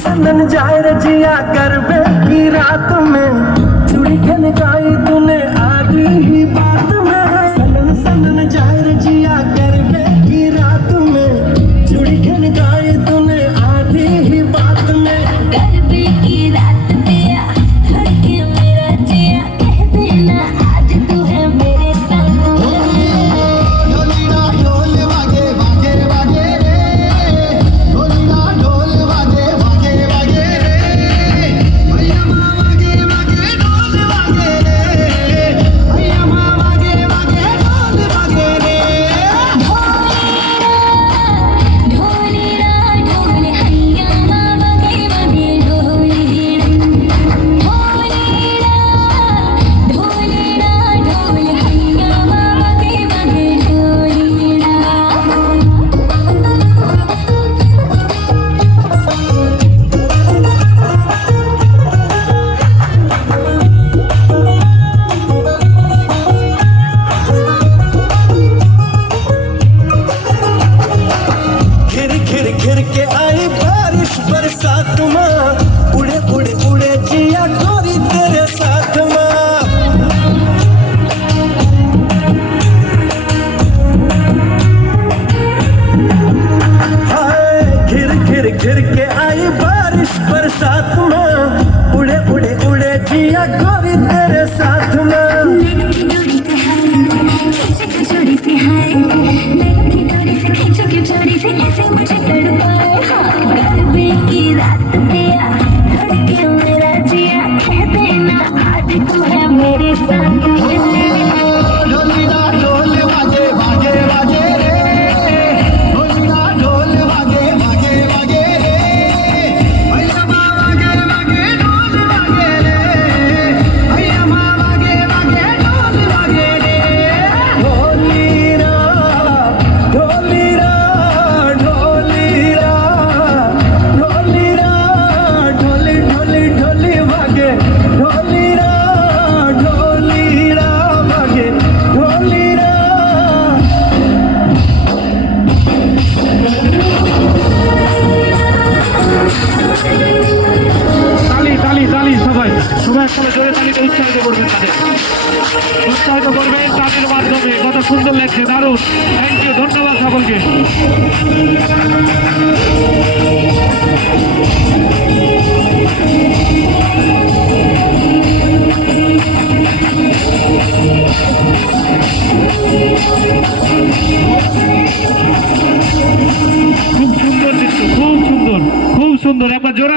सनन जाए रजिया करबे की रात में चूड़ी खनकाई तूने आधी ही बात में। सनन सनन जाए रजिया करबे की रात में चूड़ी खनकाई तूने आधी ही बात में। करबे की रात पिया धड़के मेरा जिया कह देना आज तू है मेरे संग। ढोलीरा ढोल वागे वागे वागे रे, ढोलीरा ढोल वागे वागे वागे रे, भैया माँ वागे वागे ढोल वागे रे, भैया माँ वागे वागे ढोल वागे रे। ढोलीरा ढोल हैया माँ बगे बगे ढोलीरा। ढोलीरा ढोल हैया माँ बगे बगे ढोलीरा। घिर घिर घिर के आई बारिश बरसात माँ, उड़े उड़े उड़े जिया गोरी तेरे साथ माँ। हाय घिर घिर घिर के आई बारिश बरसात माँ, उड़े उड़े उड़े जिया गोरी तेरे साथ माँ। जोड़ी से हाय मेरा की डोरी से खींचो के जोड़ी से ऐसे मुझे तड़पाए। हाँ गरबे की रात पिया धड़के मेरा जिया कह देना आज तू है मेरे संग। ढोलीरा ढोल वागे वागे वागे रे, ढोलीरा ढोल वागे वागे वागे रे, भैया माँ वागे वागे ढोल वागे रे, भैया माँ वागे वागे ढोल वागे रे। ढोलीरा ढोलीरा ढोलीरा ढोलीरा ढोली ढोली ढोली भागे ढोलीरा ढोलीरा भागे ढोलीरा। তালি তালি তালি সবাই সবাই একসাথে জোরে তালিতে উৎসাহিত করবেন, তাদের উৎসাহিত করবেন তাদের মাধ্যমে। কত সুন্দর লাগছে, দারুণ। থ্যাংক ইউ, ধন্যবাদ সকলকে। খুব সুন্দর দৃশ্য, খুব সুন্দর, খুব সুন্দর। একবার জোরে